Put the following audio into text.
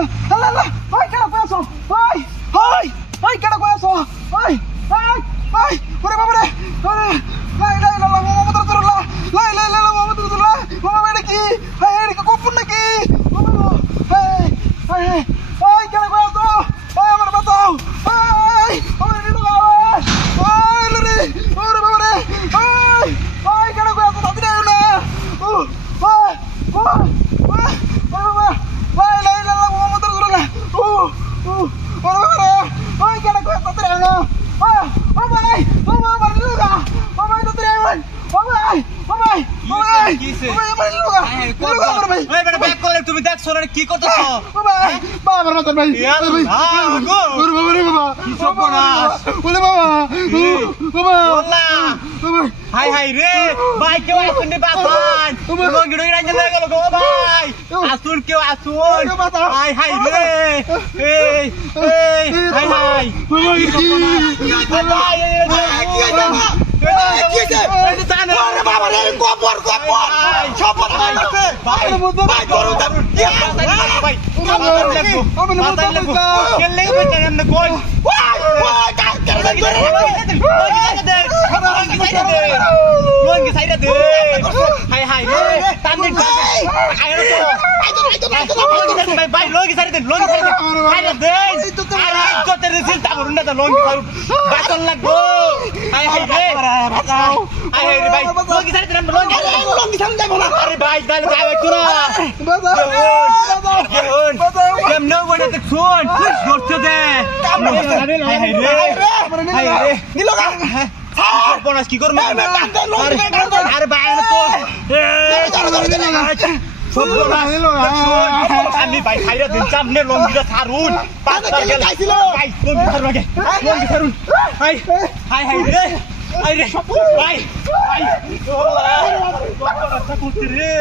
আল্লাহ আল্লাহ আল্লাহ ওই কেডা কই আছো ওই ওই ওই কেডা কই আছো ওই ওই ওই ওরে বাবা রে ওরে লা ইলাহা ইল্লাল্লাহ মুহাম্মাদুর রাসূলুল্লাহ লা ইলাহা ইল্লাল্লাহ মুহাম্মাদুর রাসূলুল্লাহ বাবা এটা কি এটা কি কফন নাকি বাবা এই এই ওই কেডা কই আছো ওই আমার বাঁচাও ওই ওরে নিলো ওই রে ওরে বাবা রে ওই ওই কেডা কই আছো তাড়াতাড়ি আয় না ও ওই ওই ওই বাবা লা ইলাহা ইল্লাল্লাহ মুহাম্মাদুর রাসূলুল্লাহ ও ও ওরে বাবা রে ওই কেডা কই আছো তাড়াতাড়ি আয় না ও ভাই ও আমার লুগা ও ভাই তো রে ভাই ও ভাই ও ভাই ও ভাই ও ভাই আমার লুগা লুগা আমার ভাই ওই বেটা ব্যাক করে তুমি দেখছো না কি করতেছো ও ভাই বাবা আমার মতন ভাই ওরে বাবা রে বাবা কি সর্বনাশ ওরে বাবা ও বাবা বললা ও ভাই হাই হাই রে ভাই কেউ আসুন রে বাসান রোগী রোগী রাইতে গেল গো ভাই আসুন কেউ আসুন হাই হাই রে এই এই হাই হাই ও ভাই কি ভাই কি হইছে এই জানো ওরে বাবা রে গোবর গোবর সবর মারছে ভাই ভাই গরু দাম কি ভাই আমি লাগবো কেলে বেটা না কই ওই কাজ করে লঙ্গি সাইডে দে হাই হাই রে তান্দিন আইরো তো ভাই ভাই লঙ্গি সাইডে দে লঙ্গি সাইডে দে আরে ইজ্জতের দিল তা করুন না লঙ্গি সাইড বাতল লাগবো হাই হাই রে বাঁচাও হাই হাই রে ভাই লঙ্গি সাইডে দে লঙ্গি সাইডে যাবো না আরে ভাই তাহলে যাও একটু না বাঁচাও কেমনে বলে তো শুন ধরতে দে হাই হাই রে হাই রে নিলোগা সর্বনাশ কি করবো আরে বাইরে তো আমি ভাই খাইরা দিন সামনে লঙ্গিটা ছাড়ুন ভাই লঙ্গি ছাড়ুন হাই হাই হাই রে হাই রে ভাই ভাই রে